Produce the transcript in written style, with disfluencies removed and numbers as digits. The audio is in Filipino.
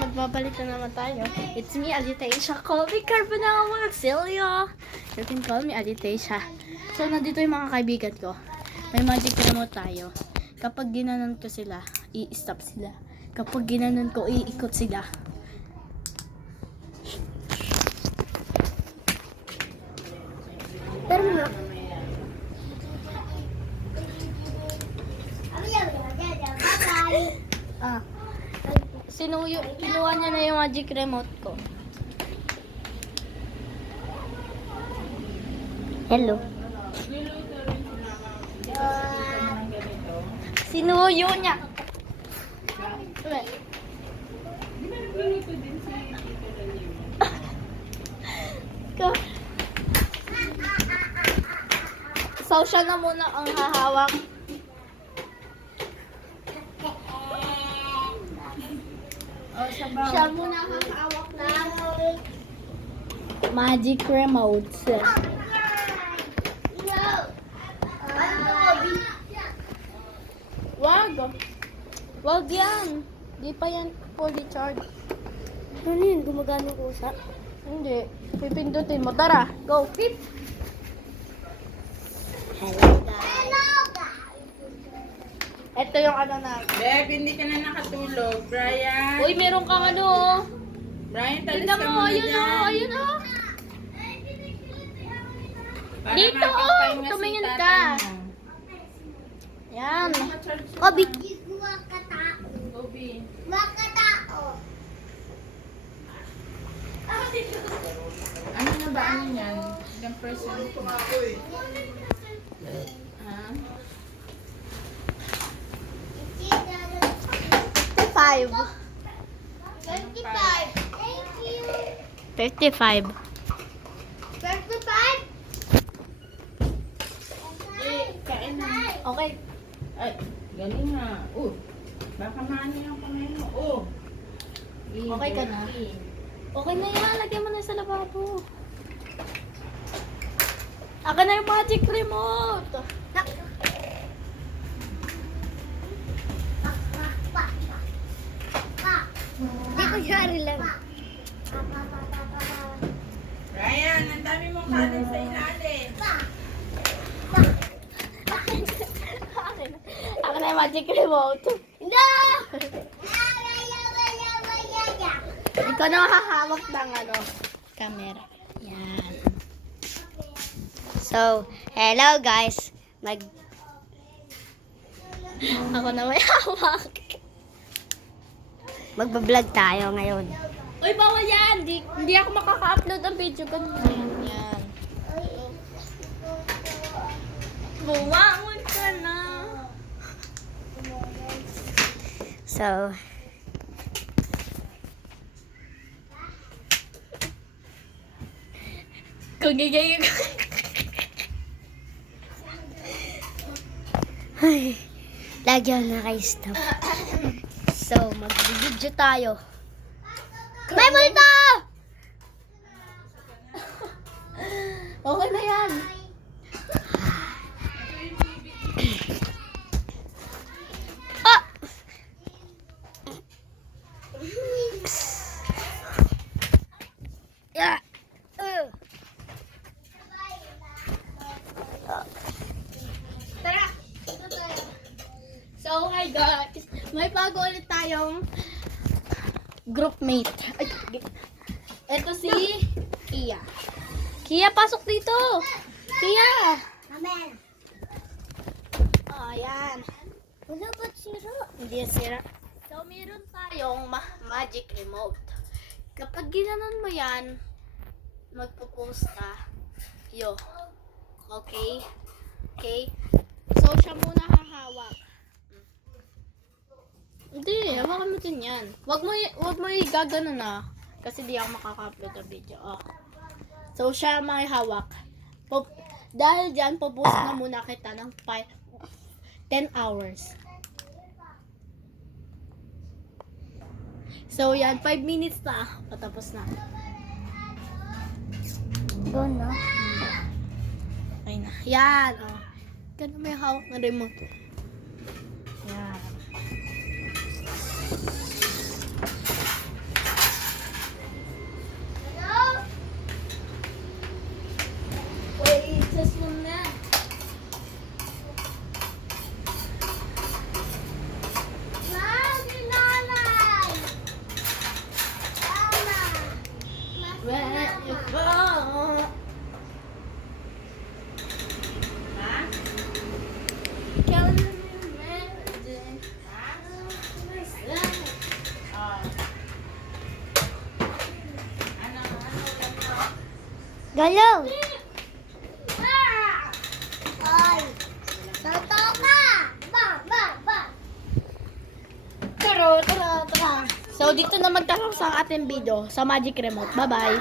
magbabalik na naman tayo. It's me, Alitasia. Call me Carbonell Maxilio. You can call me Alitasia. So, nandito yung mga kaibigan ko. May magic remote tayo. Kapag ginanon ko sila, i-stop sila. Kapag ginanon ko, iikot sila. Pero mo kinuha niya na yung magic remote ko. Hello. Sinuyo niya. So, siya na muna ang hahawak. Siya muna ang hahawak ng magic remote. Wag. Wag yan. Di pa yan fully charged. Ano yun? Gumagana ko sa? Hindi. Pipindutin mo. Tara. Go. Pip. Hello guys. Ito yung ano na. Beb, hindi ka na nakatulog. Brian. Uy, meron kang ano oh. Brian, talis Tignan ka mo. muna Ayun dyan. oh. Ayun oh. Para Dito, makapagpahinga si tumingin tatay ka. mo. Yan. Obi. Obi. Ano na ba ano yan? Ilang percent na? Ha? 55. 55. Kain na. Okay. Ay, galing na. Baka maano yung kamay mo. Okay ka na? Okay na yan. Lagyan mo na sa lababo. Aka na yung magic remote. Hindi ko syari lang. Brian, ang dami mong kanin sa ilalim. Aka na yung magic remote. No! Ikaw na makahawak ng ano, camera. Yan. So, hello guys. Ako na may hawak. Magbablog tayo ngayon. Uy, bawal yan. Hindi ako makaka-upload ang video. Ganun yan. Buwangon ka na. So, Kung gigay ko. ay, lagyan na kay stop. So, mag-video tayo. May multo! Okay na yan. Ah! Yeah. Tara. So, hi guys. May bago ulit tayong groupmate. Ay, ito si Kia. Kia, pasok dito. Kia. Amen. Oh, yan. Wala ba't sira? Hindi yan sira. So, meron tayong magic remote. Kapag ginanon mo yan, magpo-post ka. Yo. Okay? Okay? So, siya muna hahawak. Hindi, hawakan mo din yan. Wag mo i-gagano na. Kasi di ako makaka-upload ng video. Oh. So, siya may hawak. Dahil dyan, po-post na muna kita ng 10 hours. So, yan. 5 minutes na. Patapos na. Go na. Okay na. Yan. Oh. Ganun may hawak na remote. Yan. Galaw! Ay! Toto ka! Ba! Tara. So, dito na magtatapos ang ating video sa Magic Remote. Bye-bye!